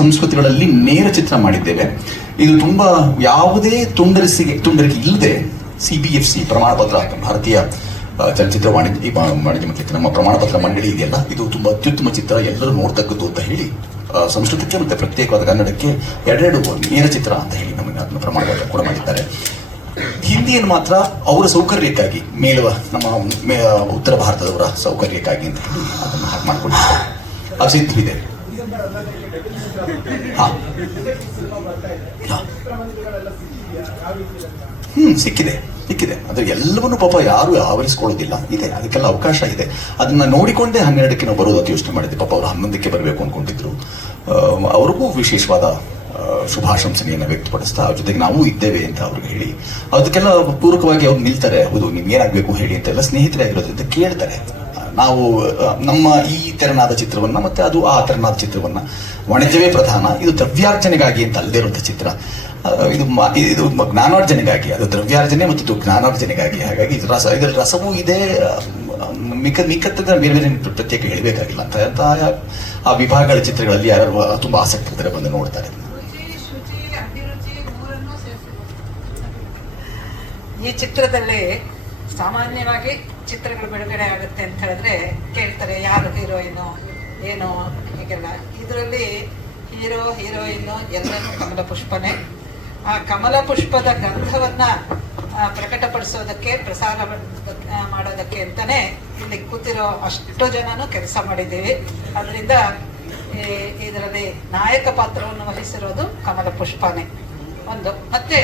ಸಂಸ್ಕೃತಿಗಳಲ್ಲಿ ನೇರ ಚಿತ್ರ ಮಾಡಿದ್ದೇವೆ. ಇದು ತುಂಬಾ ಯಾವುದೇ ತುಂಡರಿಕೆ ಇಲ್ಲದೆ CBFC ಪ್ರಮಾಣ ಪತ್ರ, ಭಾರತೀಯ ಚಲನಚಿತ್ರ ವಾಣಿಜ್ಯ ಮತ್ತು ನಮ್ಮ ಪ್ರಮಾಣ ಪತ್ರ ಮಂಡಳಿ ಇದೆಯಲ್ಲ, ಇದು ತುಂಬಾ ಅತ್ಯುತ್ತಮ ಚಿತ್ರ, ಎಲ್ಲರೂ ನೋಡ್ತಕ್ಕದ್ದು ಅಂತ ಹೇಳಿ ಸಂಸ್ಕೃತಕ್ಕೆ ಮತ್ತೆ ಪ್ರತ್ಯೇಕವಾದ ಕನ್ನಡಕ್ಕೆ ಎರಡೆರಡು ನೇರ ಚಿತ್ರ ಅಂತ ಹೇಳಿ ನಮಗೆ ಅದನ್ನು ಪ್ರಮಾಣ ಪತ್ರ ಕೂಡ ಮಾಡಿದ್ದಾರೆ. ಹಿಂದಿಯನ್ನು ಮಾತ್ರ ಅವರ ಸೌಕರ್ಯಕ್ಕಾಗಿ ನಮ್ಮ ಉತ್ತರ ಭಾರತದವರ ಸೌಕರ್ಯಕ್ಕಾಗಿ ಅಂತ ಹೇಳಿ ಅದನ್ನು ಹಾಗೆ ಮಾಡಿಕೊಂಡಿದ್ದಾರೆ. ಅದು ಸಿದ್ಧವಿದೆ. ಸಿಕ್ಕಿದೆ. ಅದು ಎಲ್ಲವನ್ನೂ ಪಾಪ ಯಾರು ಆವರಿಸ್ಕೊಳ್ಳೋದಿಲ್ಲ. ಇದೆ, ಅದಕ್ಕೆಲ್ಲ ಅವಕಾಶ ಇದೆ. ಅದನ್ನ ನೋಡಿಕೊಂಡೇ 12ಕ್ಕೆ ನಾವು ಬರೋದು ಅಂತ ಯೋಚನೆ ಮಾಡಿದ್ದೆ. ಪಾಪ ಅವರು 11ಕ್ಕೆ ಬರಬೇಕು ಅನ್ಕೊಂಡಿದ್ರು. ಅವ್ರಿಗೂ ವಿಶೇಷವಾದ ಶುಭಾಶಂಸನೆಯನ್ನು ವ್ಯಕ್ತಪಡಿಸ್ತಾ ಅವ್ರ ಜೊತೆಗೆ ನಾವು ಇದ್ದೇವೆ ಅಂತ ಅವ್ರಿಗೆ ಹೇಳಿ, ಅದಕ್ಕೆಲ್ಲ ಪೂರಕವಾಗಿ ಅವ್ರು ನಿಲ್ತಾರೆ. ಹೌದು, ನಿಮ್ಗೆ ಏನಾಗಬೇಕು ಹೇಳಿ ಅಂತೆಲ್ಲ ಸ್ನೇಹಿತರೇ ಆಗಿರೋದ್ರಿಂದ ಕೇಳ್ತಾರೆ. ನಾವು ನಮ್ಮ ಈ ತೆರನಾದ ಚಿತ್ರವನ್ನ ಮತ್ತೆ ಅದು ಆ ತೆರನಾದ ಚಿತ್ರವನ್ನ, ವಾಣಿಜ್ಯವೇ ಪ್ರಧಾನ, ಇದು ದ್ರವ್ಯಾರ್ಜನೆಗಾಗಿ ಅಂತ ಅಲ್ಲದೆ ಇರುವಂತಹ ಚಿತ್ರ, ಇದು ಜ್ಞಾನಾರ್ಜನೆಗಾಗಿ, ಅದು ದ್ರವ್ಯಾರ್ಜನೆ ಮತ್ತು ಜ್ಞಾನಾರ್ಜನೆಗಾಗಿ. ಹಾಗಾಗಿ ಇದರ ರಸವೂ ಇದೆ, ಮಿಕ್ಕತ್ತ ಬೇರೆ ಬೇರೆ ಪ್ರತ್ಯೇಕ ಹೇಳಬೇಕಾಗಿಲ್ಲ ಅಂತ ಆ ವಿಭಾಗಗಳ ಚಿತ್ರಗಳಲ್ಲಿ ಯಾರು ತುಂಬಾ ಆಸಕ್ತಿ ಇದ್ದಾರೆ ಬಂದು ನೋಡ್ತಾರೆ. ಈ ಚಿತ್ರದಲ್ಲಿ ಸಾಮಾನ್ಯವಾಗಿ ಚಿತ್ರಗಳು ಬಿಡುಗಡೆ ಆಗುತ್ತೆ ಅಂತ ಹೇಳಿದ್ರೆ ಕೇಳ್ತಾರೆ ಯಾರು ಹೀರೋಯಿನು ಏನು ಹೀಗೆಲ್ಲ. ಇದರಲ್ಲಿ ಹೀರೋ ಹೀರೋಯಿನ್ನು ಎಲ್ಲರೂ ಕಮಲ ಪುಷ್ಪನೇ. ಆ ಕಮಲ ಪುಷ್ಪದ ಗಂಧವನ್ನ ಪ್ರಕಟಪಡಿಸೋದಕ್ಕೆ, ಪ್ರಸಾರ ಮಾಡೋದಕ್ಕೆ ಅಂತಾನೆ ಇಲ್ಲಿ ಕೂತಿರೋ ಅಷ್ಟು ಜನನು ಕೆಲಸ ಮಾಡಿದ್ದೀವಿ. ಅದರಿಂದ ಇದರಲ್ಲಿ ನಾಯಕ ಪಾತ್ರವನ್ನು ವಹಿಸಿರೋದು ಕಮಲ ಪುಷ್ಪನೇ ಒಂದು. ಮತ್ತೆ